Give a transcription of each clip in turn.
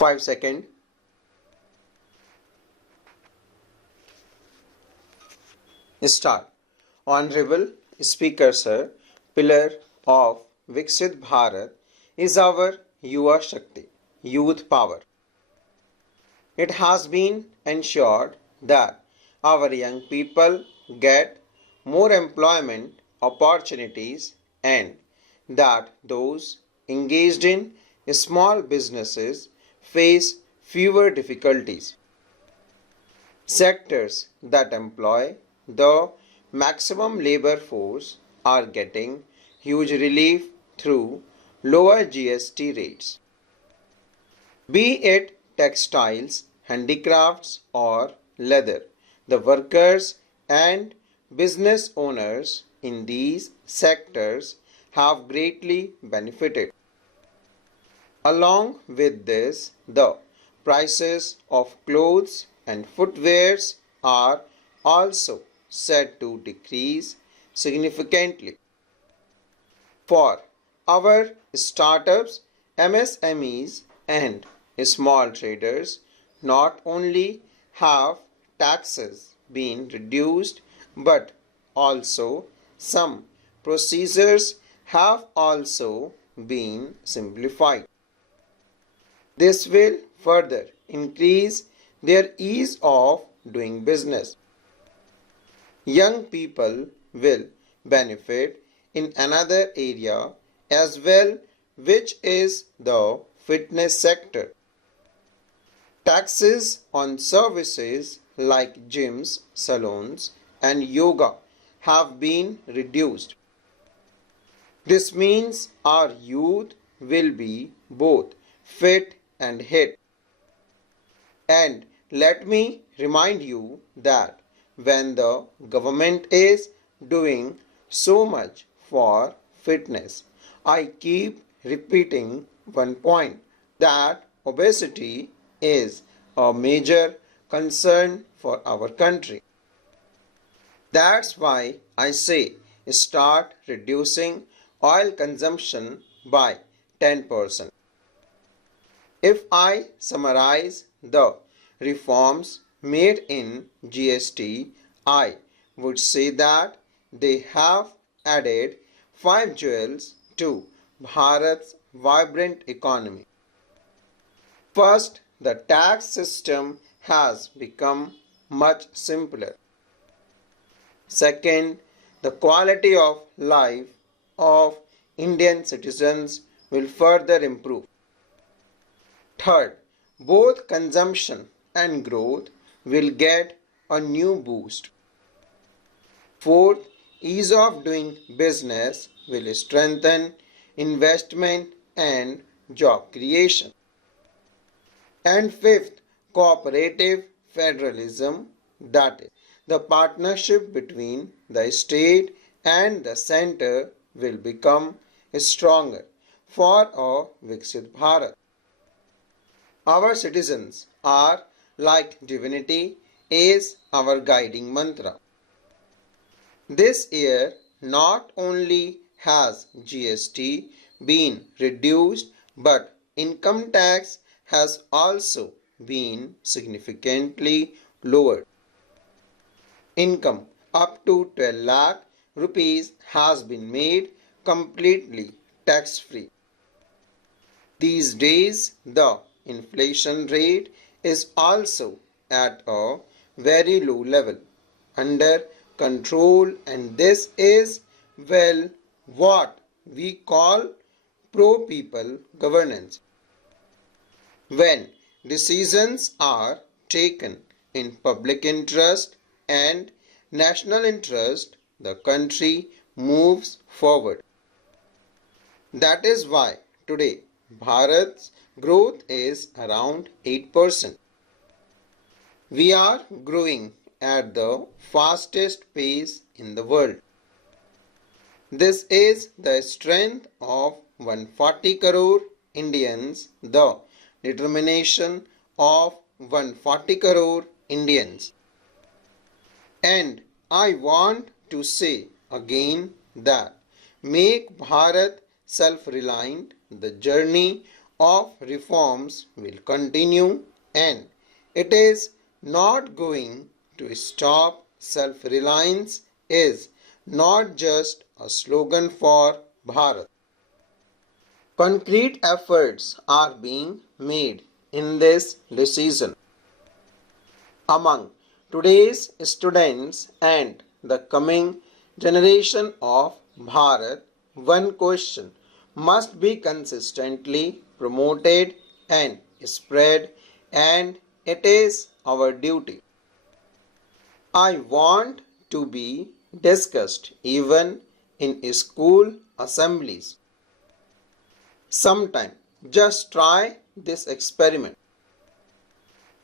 5 seconds. Start. Honorable Speaker Sir, pillar of Viksit Bharat is our Yuva Shakti, youth power. It has been ensured that our young people get more employment opportunities and that those engaged in small businesses face fewer difficulties. Sectors that employ the maximum labor force are getting huge relief through lower GST rates. Be it textiles, handicrafts, or leather, the workers and business owners in these sectors have greatly benefited. Along with this, the prices of clothes and footwears are also set to decrease significantly. For our startups, MSMEs, and small traders, not only have taxes been reduced, but also some procedures have also been simplified. This will further increase their ease of doing business. Young people will benefit in another area as well, which is the fitness sector. Taxes on services like gyms, salons, and yoga have been reduced. This means our youth will be both fit and hit. And let me remind you that when the government is doing so much for fitness, I keep repeating one point, that obesity is a major concern for our country. That's why I say start reducing oil consumption by 10%. If I summarize the reforms made in GST, I would say that they have added 5 jewels to Bharat's vibrant economy. First, the tax system has become much simpler. Second, the quality of life of Indian citizens will further improve. Third, both consumption and growth will get a new boost. Fourth, ease of doing business will strengthen investment and job creation. And fifth, cooperative federalism, that is, the partnership between the state and the center will become stronger for a Viksit Bharat. Our citizens are like divinity is our guiding mantra. This year, not only has GST been reduced, but income tax has also been significantly lowered. Income up to 12 lakh rupees has been made completely tax-free. These days, the inflation rate is also at a very low level, under control, and this is, well, what we call pro-people governance. When decisions are taken in public interest and national interest, the country moves forward. That is why today Bharat's growth is around 8%. We are growing at the fastest pace in the world. This is the strength of 140 crore Indians, the determination of 140 crore Indians. And I want to say again that make Bharat self-reliant, the journey of reforms will continue, and it is not going to stop. Self-reliance is not just a slogan for Bharat. Concrete efforts are being made in this decision. Among today's students and the coming generation of Bharat, one question must be consistently promoted and spread, and it is our duty. I want to be discussed even in school assemblies. Sometime just try this experiment.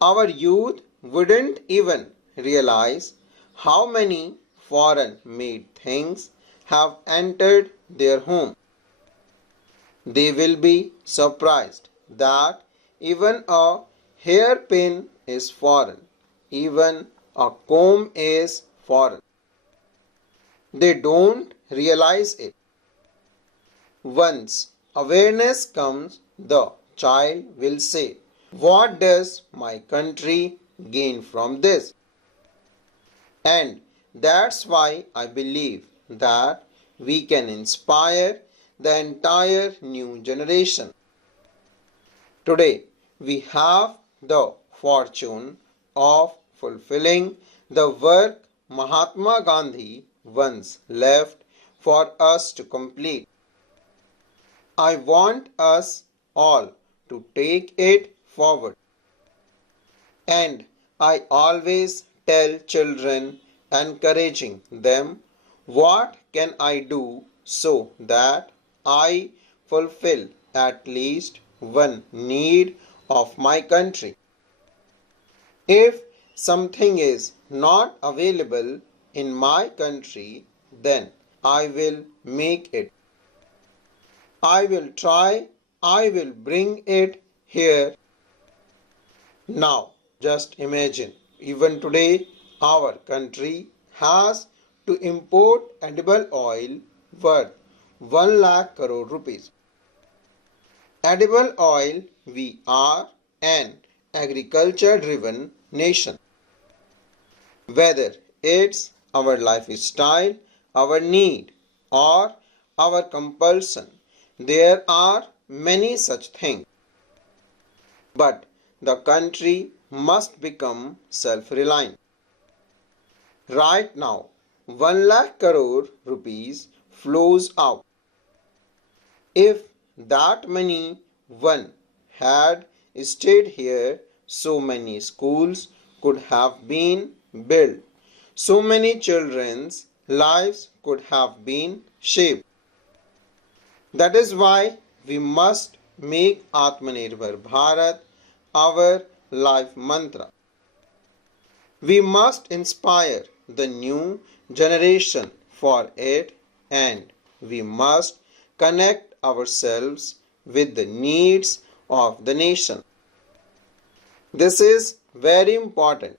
Our youth wouldn't even realize how many foreign made things have entered their home. They will be surprised that even a hairpin is foreign, even a comb is foreign. They don't realize it. Once awareness comes, the child will say, "What does my country gain from this?" And that's why I believe that we can inspire the entire new generation. Today, we have the fortune of fulfilling the work Mahatma Gandhi once left for us to complete. I want us all to take it forward. And I always tell children, encouraging them, what can I do so that I fulfill at least one need of my country? If something is not available in my country, then I will make it. I will try, I will bring it here. Now, just imagine, even today, our country has to import edible oil worth 1 lakh crore rupees. Edible oil, we are an agriculture-driven nation. Whether it's our lifestyle, our need, or our compulsion, there are many such things. But the country must become self-reliant. Right now, 1 lakh crore rupees flows out. If that money one had stayed here, so many schools could have been built. So many children's lives could have been shaped. That is why we must make Atmanirbhar Bharat our life mantra. We must inspire the new generation for it, and we must connect ourselves with the needs of the nation. This is very important.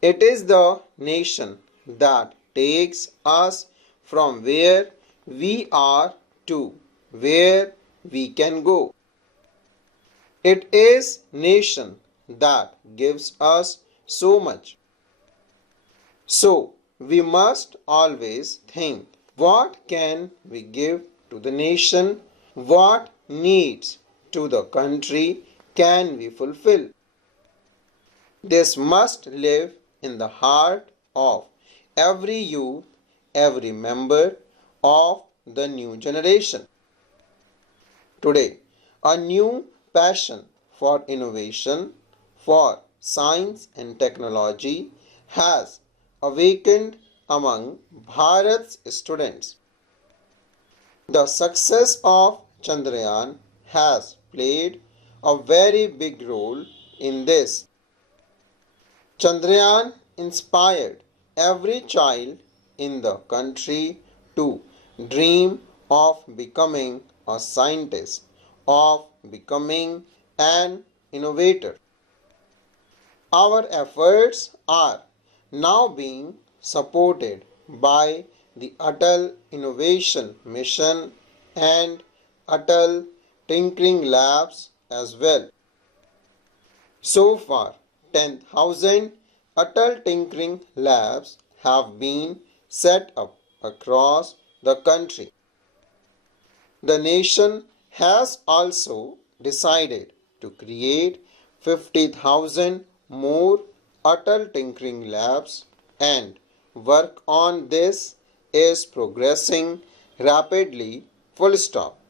It is the nation that takes us from where we are to where we can go. It is nation that gives us so much. So we must always think, what can we give to the nation? What needs to the country can we fulfill? This must live in the heart of every youth, every member of the new generation. Today, a new passion for innovation, for science and technology has awakened among Bharat's students. The success of Chandrayaan has played a very big role in this. Chandrayaan inspired every child in the country to dream of becoming a scientist, of becoming an innovator. Our efforts are now being supported by the Atal Innovation Mission and Atal tinkering labs as well. So far, 10,000 Atal tinkering labs have been set up across the country. The nation has also decided to create 50,000 more Atal tinkering labs, and work on this is progressing rapidly. Full stop.